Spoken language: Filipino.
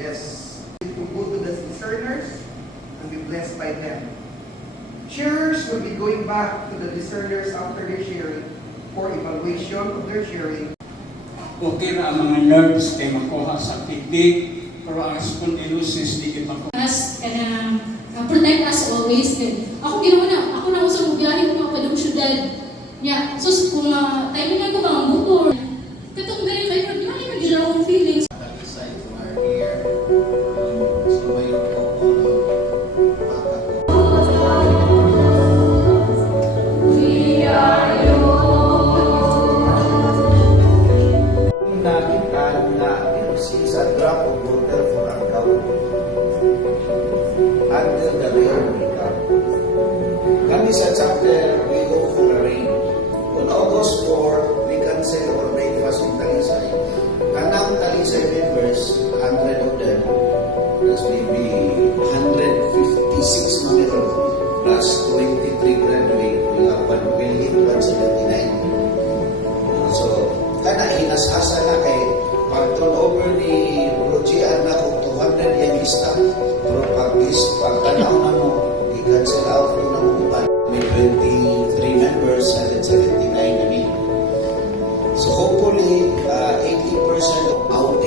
Yes. To go to the discerners and be blessed by them. Sharers will be going back to the discerners after their sharing for evaluation of their sharing. Okay na ang mga nerves kay makuha sa kidney, pero ang spondylosis di kita makuha. As protect us always. Ako ginawa na, ako na usang biyahe ko pa doon syudad. Yeah, so kung timing ko mga motor, katong ganyan kayo, di ba yung nagdala akong feelings? It's a drop of water for a cow until the rain will come. Kami sa chapter, we go for the rain. On August 4, we cancel our breakfast in Talisay. Kanang Talisay members, 100 of them, that's maybe 156 numero, plus 23 graduate, will hit 179. So, kana hinasasa na kay pag-turnover ni Rogian na kung 200 yung staff, pero pag-tanaw na mo, i-cancel out na upan. May 23 members, 179 na me. So hopefully, 80% out